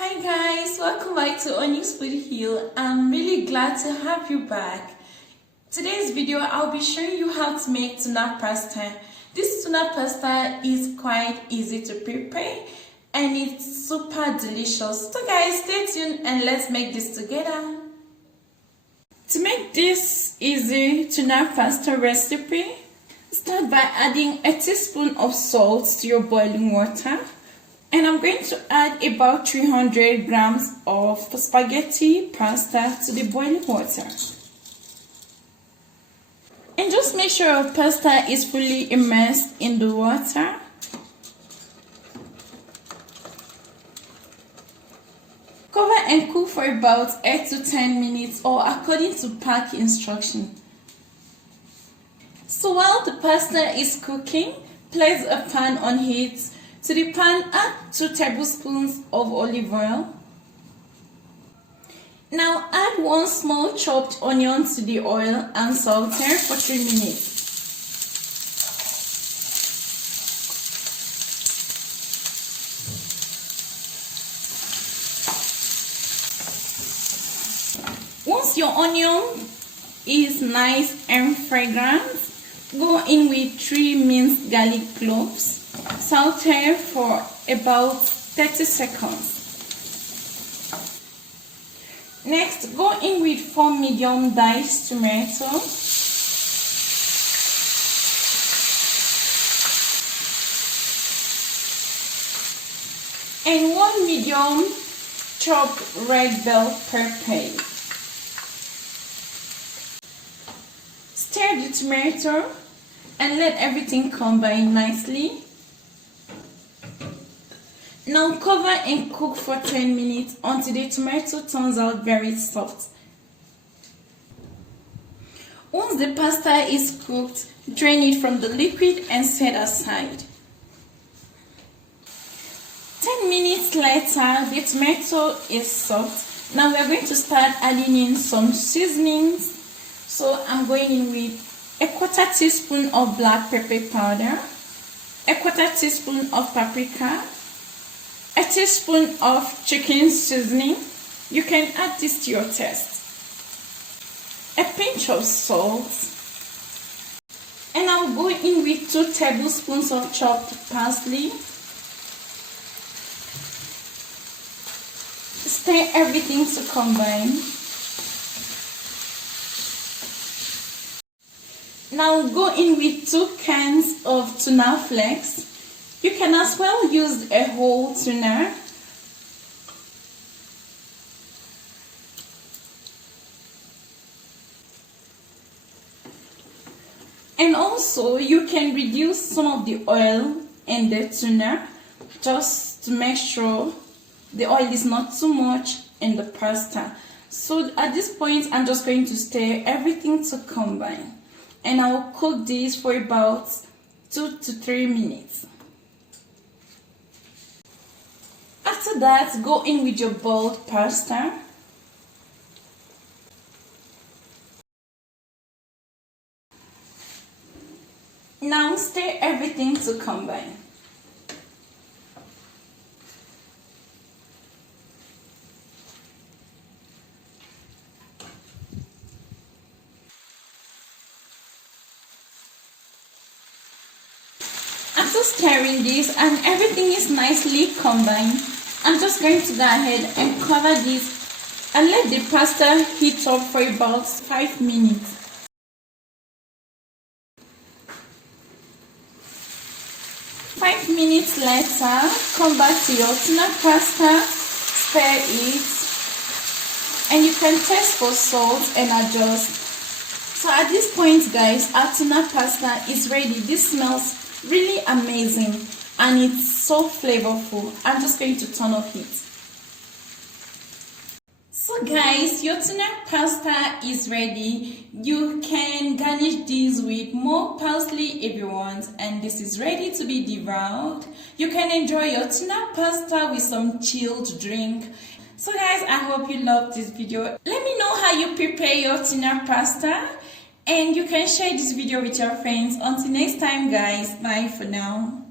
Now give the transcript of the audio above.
Hi guys, welcome back to Onyx Food Hill. I'm really glad to have you back. Today's video I'll be showing you how to make tuna pasta. This tuna pasta is quite easy to prepare and it's super delicious. So guys, stay tuned and let's make this together. To make this easy tuna pasta recipe, start by adding a teaspoon of salt to your boiling water. And I'm going to add about 300 grams of spaghetti pasta to the boiling water. And just make sure your pasta is fully immersed in the water. Cover and cook for about 8 to 10 minutes or according to pack instruction. So while the pasta is cooking, place a pan on heat. To the pan, add 2 tablespoons of olive oil. Now add 1 small chopped onion to the oil and saute for 3 minutes. Once your onion is nice and fragrant, go in with 3 minced garlic cloves. Saute for about 30 seconds. Next, go in with 4 medium diced tomatoes. And 1 medium chopped red bell pepper. Stir the tomato and let everything combine nicely. Now cover and cook for 10 minutes until the tomato turns out very soft. Once the pasta is cooked, drain it from the liquid and set aside. 10 minutes later, the tomato is soft. Now we are going to start adding in some seasonings. So I'm going in with a 1/4 teaspoon of black pepper powder, a 1/4 teaspoon of paprika, a teaspoon of chicken seasoning. You can add this to your taste. A pinch of salt. And I'll go in with 2 tablespoons of chopped parsley. Stir everything to combine. Now go in with 2 cans of tuna flakes. You can as well use a whole tuna. And also you can reduce some of the oil in the tuna just to make sure the oil is not too much in the pasta. So at this point I'm just going to stir everything to combine. And I'll cook this for about 2 to 3 minutes. After that, go in with your boiled pasta. Now stir everything to combine. After stirring this and everything is nicely combined, I'm just going to go ahead and cover this and let the pasta heat up for about 5 minutes. Five minutes later, come back to your tuna pasta, stir it, and you can taste for salt and adjust. So at this point guys, our tuna pasta is ready. This smells really amazing and it's so flavorful. I'm just going to turn off heat. So guys, your tuna pasta is ready. You can garnish this with more parsley if you want, and this is ready to be devoured. You can enjoy your tuna pasta with some chilled drink. So guys, I hope you loved this video. Let me know how you prepare your tuna pasta. And you can share this video with your friends. Until next time guys, bye for now.